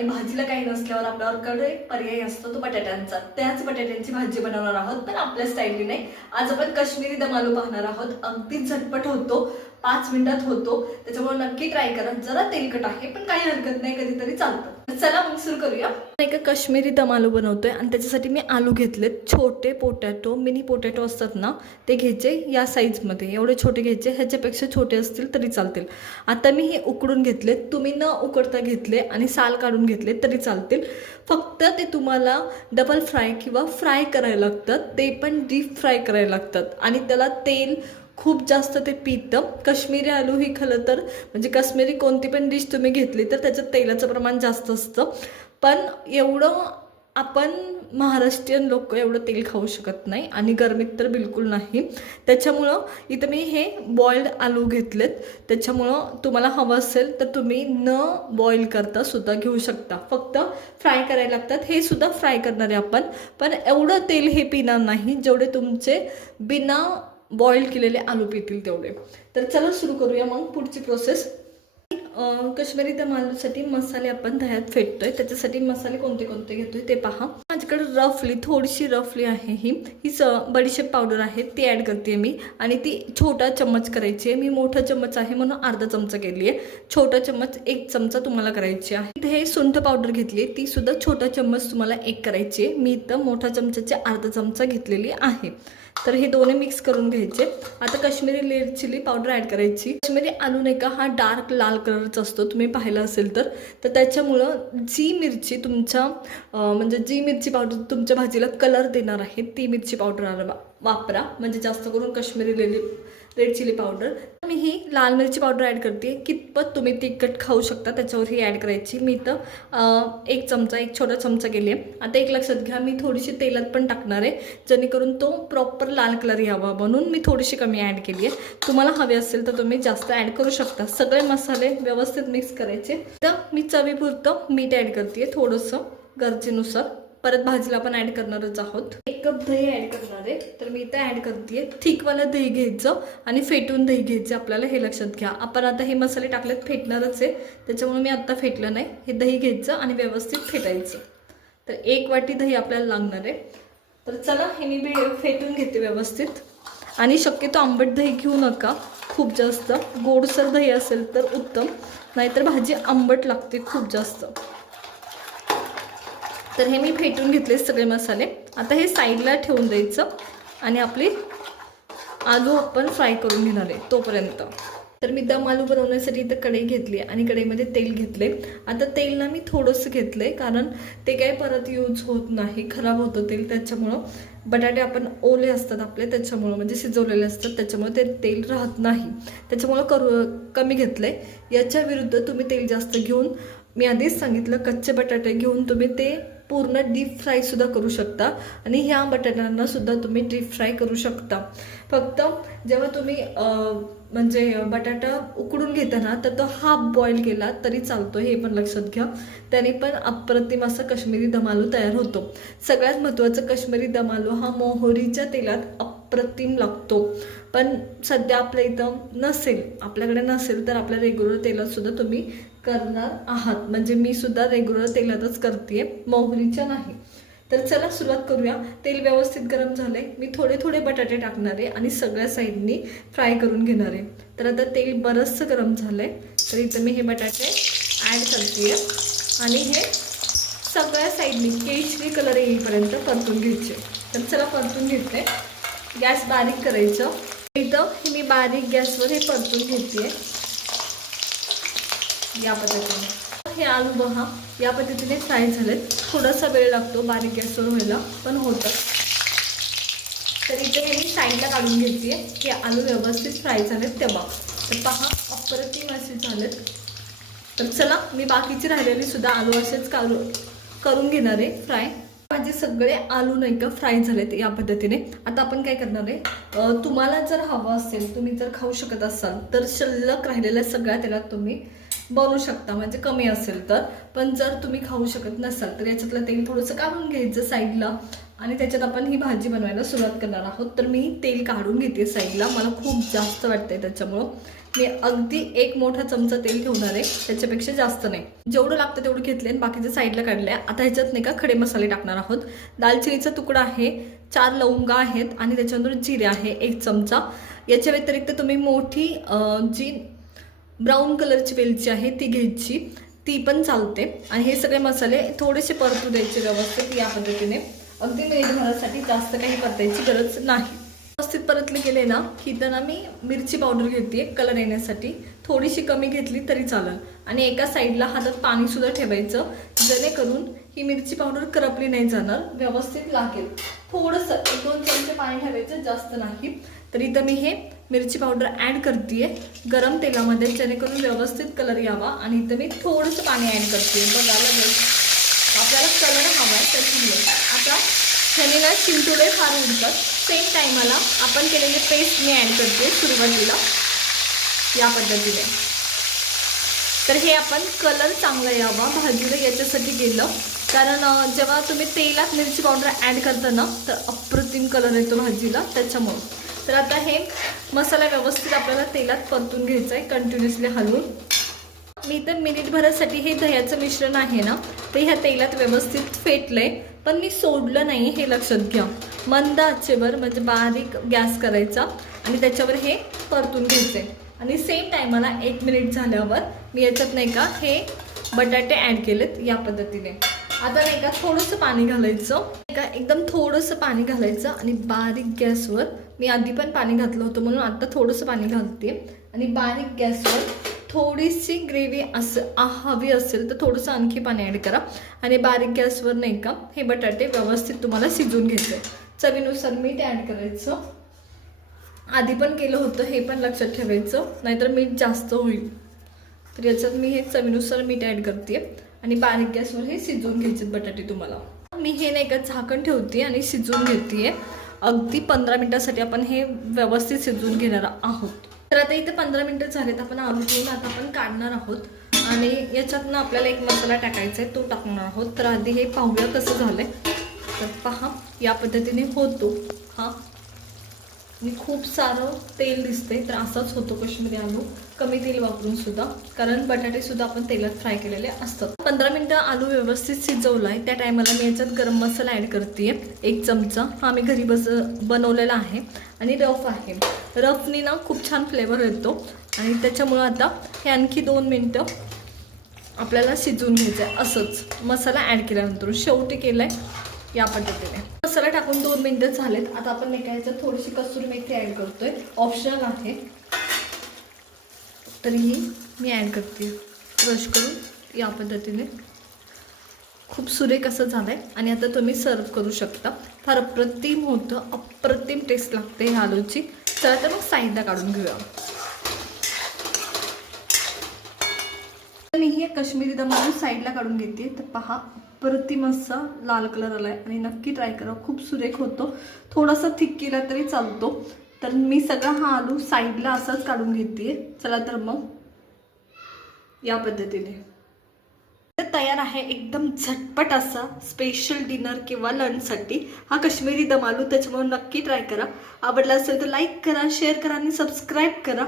आणि भाजीला काही नसल्यावर आपल्याकडे पर्याय असतो तो बटाट्यांचा. त्याच बटाट्यांची भाजी बनवणार आहोत, पण आपल्या स्टाईलने नाही. आज आपण काश्मीरी दम आलू पाहणार आहोत. अगदी झटपट होतो, 5 मिनिटात होतो, त्याच्यामुळे नक्की ट्राय करा. जरा तेलकट आहे पण काही हरकत नाही, कधीतरी चालतं. चला मग सुरू करूया. एक काश्मीरी दम आलू बनवतोय आणि त्याच्यासाठी मी आलू घेतलेत. छोटे पोटॅटो, मिनी पोटॅटो असतात ना, ते घ्यायचे या साईजमध्ये. एवढे छोटे घ्यायचे, ह्याच्यापेक्षा छोटे असतील तरी चालतील. आता मी हे उकडून घेतले, तुम्ही न उकडता घेतले आणि साल काढून घेतले तरी चालतील. फक्त ते तुम्हाला डबल फ्राय किंवा फ्राय करायला लागतात, ते पण डीप फ्राय करायला लागतात आणि त्याला तेल खूप जास्त ते पितं. काश्मीरी आलू ही खरं तर म्हणजे काश्मीरी कोणती पण डिश तुम्ही घेतली तर त्याच्यात तेलाचं प्रमाण जास्त असतं, पण एवढं आपण महाराष्ट्रीयन लोक एवढं तेल खाऊ शकत नाही आणि गरमीत तर बिलकुल नाही. त्याच्यामुळं इथं मी हे बॉइल्ड आलू घेतलेत. त्याच्यामुळं तुम्हाला हवं असेल तर तुम्ही न बॉईल करता सुद्धा घेऊ शकता. फक्त फ्राय करायला लागतात. हे सुद्धा फ्राय करणार आहे आपण, पण एवढं तेल हे पिणार नाही जेवढे तुमचे बिना बॉईल केलेले आलू पितील तेवढे. तर चला सुरू करूया मग पुढची प्रोसेस. काश्मीरी दम आलूसाठी मसाले आपण दह्यात फेटतोय. त्याच्यासाठी मसाले कोणते कोणते घेतोय ते पहा. माझ्याकडे रफली थोडीशी रफली आहे. ही बडीशेप पावडर आहे, ती ॲड करते मी आणि ती छोटा चम्मच करायची आहे. मी मोठा चम्मच आहे म्हणून अर्धा चमचा केली आहे. छोटा चम्मच 1 चमचा तुम्हाला करायची आहे. इथे हे सुंठ पावडर घेतली आहे, ती सुद्धा छोटा चम्मच तुम्हाला 1 करायची आहे. मी इथं मोठा चमचाचे अर्धा चमचा घेतलेली आहे. तर हे दोन्ही मिक्स करून घ्यायचे. आता Kashmiri red chilli powder add करायची. काश्मीरी आलू नाही का हा डार्क लाल कलरचा असतो, तुम्ही पाहिला असेल तर त्याच्यामुळं जी मिरची तुमच्या म्हणजे जी मिरची पावडर तुमच्या भाजीला कलर देणार आहे ती मिरची पावडर वापरा. म्हणजे जास्त करून काश्मीरी रेड चिली पावडर. मी ही लाल मिरची पावडर ॲड करते. कितपत तुम्ही तिखट खाऊ शकता त्याच्यावर ही ॲड करायची. मी तर 1 चमचा, 1 छोटा चमचा केली आहे. आता एक लक्षात घ्या, मी थोडीशी तेलात पण टाकणार आहे जेणेकरून तो प्रॉपर लाल कलर यावा, म्हणून मी थोडीशी कमी ॲड केली आहे. तुम्हाला हवे असेल तर तुम्ही जास्त ॲड करू शकता. सगळे मसाले व्यवस्थित मिक्स करायचे. तर मी चवीपुरतं मीठ ॲड करते थोडंसं गरजेनुसार. परत भाजीला आपण ॲड करणारच आहोत. 1 कप दही ॲड करणार आहे. तर मी इथं ॲड करते. थिकवालं दही घ्यायचं आणि फेटून दही घ्यायचं आपल्याला, हे लक्षात घ्या. आपण आता हे मसाले टाकलेत फेटणारच आहे, त्याच्यामुळे मी आत्ता फेटलं नाही. हे दही घ्यायचं आणि व्यवस्थित फेटायचं. तर 1 वाटी दही आपल्याला लागणार आहे. तर चला हे मी फेटून घेते व्यवस्थित. आणि शक्यतो आंबट दही घेऊ नका खूप जास्त. गोडसर दही असेल तर उत्तम, नाहीतर भाजी आंबट लागते खूप जास्त. तर हे मी फेटून घेतले सगळे मसाले. आता हे साईडला ठेवून द्यायचं आणि आपले आलू आपण फ्राय करून घेणार आहे तोपर्यंत. तर मी दम आलू बनवण्यासाठी इथं कढई घेतली आणि कढईमध्ये तेल घेतले. आता तेल ना मी थोडंसं घेतलं आहे, कारण ते काय परत यूज होत नाही, खराब होतं तेल. त्याच्यामुळं बटाटे आपण ओले असतात आपले, त्याच्यामुळं म्हणजे शिजवलेले असतात, त्याच्यामुळे ते तेल राहत नाही. त्याच्यामुळं कमी घेतलं आहे. याच्या विरुद्ध तुम्ही तेल जास्त घेऊन, मी आधीच सांगितलं, कच्चे बटाटे घेऊन तुम्ही ते पूर्ण डीप फ्रायसुद्धा करू शकता आणि ह्या बटाट्यांना सुद्धा तुम्ही डीप फ्राय करू शकता. फक्त जेव्हा तुम्ही म्हणजे बटाटा उकडून घेताना तर तो हाफ बॉईल केला तरी चालतो, हे पण लक्षात घ्या. त्याने पण अप्रतिम असा काश्मीरी दम आलू तयार होतो. सगळ्यात महत्त्वाचं, काश्मीरी दम आलू हा मोहरीच्या तेलात अप्रतिम लागतो. पण सध्या आपल्या इथं नसेल, आपल्याकडे नसेल तर आपल्या रेग्युलर तेलात सुद्धा तुम्ही करणार आहात. म्हणजे मी सुद्धा रेग्युलर तेलातच करते, मोहरीच्या नाही. तर चला सुरुवात करूया. तेल व्यवस्थित गरम झाले. मी थोडे थोडे बटाटे टाकणार आहे आणि सगळ्या साईडनी फ्राय करून घेणार आहे. तर आता तेल बरंचसं गरम झालं आहे. तर इथं मी हे बटाटे ॲड करते आणि हे सगळ्या साईडनी केशरी कलर येईपर्यंत परतून घ्यायचे. तर चला परतून घेते. गॅस बारीक करायचं. इथं हे मी बारीक गॅसवर हे परतून घेते या पद्धतीने. हे आलू बघा या पद्धतीने फ्राय झालेत. थोडासा वेळ लागतो बारीक गॅसवर व्हायला, पण होतं. तर इथे हे मी साईडला काढून घेते. हे आलू व्यवस्थित फ्राय झालेत तेव्हा. तर पहा अप्रतिम असे झालेत. तर चला मी बाकीचे राहिलेले सुद्धा आलू असेच करून घेणार आहे फ्राय. माझे सगळे आलू नाही का फ्राय झालेत या पद्धतीने. आता आपण काय करणार आहे, तुम्हाला जर हवं असेल, तुम्ही जर खाऊ शकत असाल तर शिल्लक राहिलेल्या सगळ्या तेलात तुम्ही बनवू शकता, म्हणजे कमी असेल तर. पण जर तुम्ही खाऊ शकत नसाल तर याच्यातलं तेल थोडंसं काढून घ्यायचं साईडला आणि त्याच्यात आपण ही भाजी बनवायला सुरुवात करणार आहोत. तर मी तेल काढून घेते साईडला, मला खूप जास्त वाटतंय त्याच्यामुळं मी अगदी 1 मोठा चमचा तेल ठेवणार आहे, त्याच्यापेक्षा जास्त नाही. जेवढं लागतं तेवढं घेतले आणि बाकीचे साईडला काढले. आता ह्याच्यात नाही का खडे मसाले टाकणार आहोत. दालचिनीचा तुकडा आहे, 4 लवंगा आहेत आणि त्याच्यानंतर जिरे आहे 1 चमचा. याच्या व्यतिरिक्त तुम्ही मोठी जी ब्राऊन कलरची वेलची आहे ती घ्यायची, ती पण चालते. आणि हे सगळे मसाले थोडेसे परतू द्यायचे व्यवस्थित या पद्धतीने. अगदी मिनिटभरासाठी, जास्त काही परतायची गरज नाही. व्यवस्थित परतले गेले ना की तर मी मिरची पावडर घेते कलर येण्यासाठी, थोडीशी कमी घेतली तरी चालेल. आणि एका साईडला हातात पाणीसुद्धा ठेवायचं, जेणेकरून ही मिरची पावडर करपली नाही जाणार, व्यवस्थित लागेल. थोडंसं 1-2 चमचे पाणी ठेवायचं, जास्त नाही. तर इथं मी हे मिरची पावडर ॲड करते गरम तेलामध्ये, जेणेकरून व्यवस्थित कलर यावा. आणि इथं मी थोडंसं पाणी ॲड करते. बघायला आपल्याला कलर हवा आहे त्याच्यामुळे. आता ह्याने ना चिंटुडे फार उडतात. सेम टायमाला आपण केलेले पेस्ट मी ॲड करते सुरुवातीला या पद्धतीने. तर हे आपण कलर चांगला यावा भाजीला याच्यासाठी केलं, कारण जेव्हा तुम्ही तेलात मिरची पावडर ॲड करता ना तर अप्रतिम कलर येतो भाजीला, त्याच्यामुळं. तर आता हे मसाला व्यवस्थित आपल्याला तेलात परतून घ्यायचा आहे, कंटिन्युअसली हलवून. मी तर मिनिटभरासाठी हे दह्याचं मिश्रण आहे ना ते ह्या तेलात व्यवस्थित फेटलंय, पण मी सोडलं नाही हे लक्षात घ्या. मंद आचेवर म्हणजे बारीक गॅस करायचा आणि त्याच्यावर हे परतून घ्यायचे. आणि सेम टायमाला 1 मिनिट झाल्यावर मी याच्यात नाही का हे बटाटे ॲड केलेत या पद्धतीने. आता नाही का थोडंसं पाणी घालायचं, का एकदम थोडंसं पाणी घालायचं आणि बारीक गॅसवर, मी आधी पण पाणी घातलं होतं म्हणून आता थोडंसं पाणी घालते. आणि बारीक गॅसवर थोडीशी ग्रेव्ही हवी असेल तर थोडंसं आणखी पाणी ॲड करा. आणि बारीक गॅसवर नाही का हे बटाटे व्यवस्थित तुम्हाला शिजवून घ्यायचे. चवीनुसार मीठ ॲड करायचं, आधी पण केलं होतं हे पण लक्षात ठेवायचं, नाहीतर मीठ जास्त होईल. तर याच्यात मी हे चवीनुसार मीठ ॲड करते आणि बारीक गॅसवर हे शिजवून घ्यायचे बटाटे तुम्हाला. मी हे नाही का झाकण ठेवते आणि शिजवून घेते. अगदी 15 मिनिटासाठी आपण हे व्यवस्थित शिजवून घेणार आहोत. तर आता इथे 15 मिनिटं झालेत, आपण आलू घेऊन आता आपण काढणार आहोत. आणि याच्यातनं आपल्याला एक मसाला टाकायचा आहे, तो टाकणार आहोत. तर आधी हे पाहूया कसं झालंय. तर पहा या पद्धतीने होतो हा. आणि खूप सारं तेल दिसते, तर असाच होतो काश्मीरी आलू कमी तेल वापरून सुद्धा, कारण बटाटे सुद्धा आपण तेलात फ्राय केलेले असतात. 15 मिनिटं आलू व्यवस्थित शिजवलाय. त्या टायमाला मी याच्यात गरम मसाला ॲड करते 1 चमचा. हा मी घरी बनवलेला आहे आणि रफ आहे. रफनी ना खूप छान फ्लेवर येतो आणि त्याच्यामुळं आता हे आणखी 2 मिनिटं आपल्याला शिजवून घ्यायचं आहे. असंच मसाला ॲड केल्यानंतर शेवटी केलं आहे या पद्धतीने. मसाला टाकून 2 मिनिटं झालेत. आता आपण नाही का याच्यात थोडीशी कसुरी मेथी ॲड करतोय, ऑप्शनल आहे, तरीही मी ॲड करते क्रश करून या पद्धतीने. खूप सुरेख असं झालं आहे आणि आता तुम्ही सर्व करू शकता. फार अप्रतिम होतं, अप्रतिम टेस्ट लागते ह्या आलूची. चला तर मग साईडला काढून घेऊया. मी हे काश्मीरी दम आलू साईडला काढून घेते. तर पहा अप्रतिम असा लाल कलर आलाय आणि नक्की ट्राय करा, खूप सुरेख होतो. थोडासा थिक केला तरी चालतो. तर मी सगळा हा आलू साईडला असाच काढून घेते. चला तर मग या पद्धतीने तयार आहे एकदम झटपट असा स्पेशल डिनर किंवा लंचसाठी हा काश्मीरी दम आलू. त्याच्यामुळे नक्की ट्राय करा. आवडला असेल तर लाईक करा, शेअर करा आणि सबस्क्राईब करा.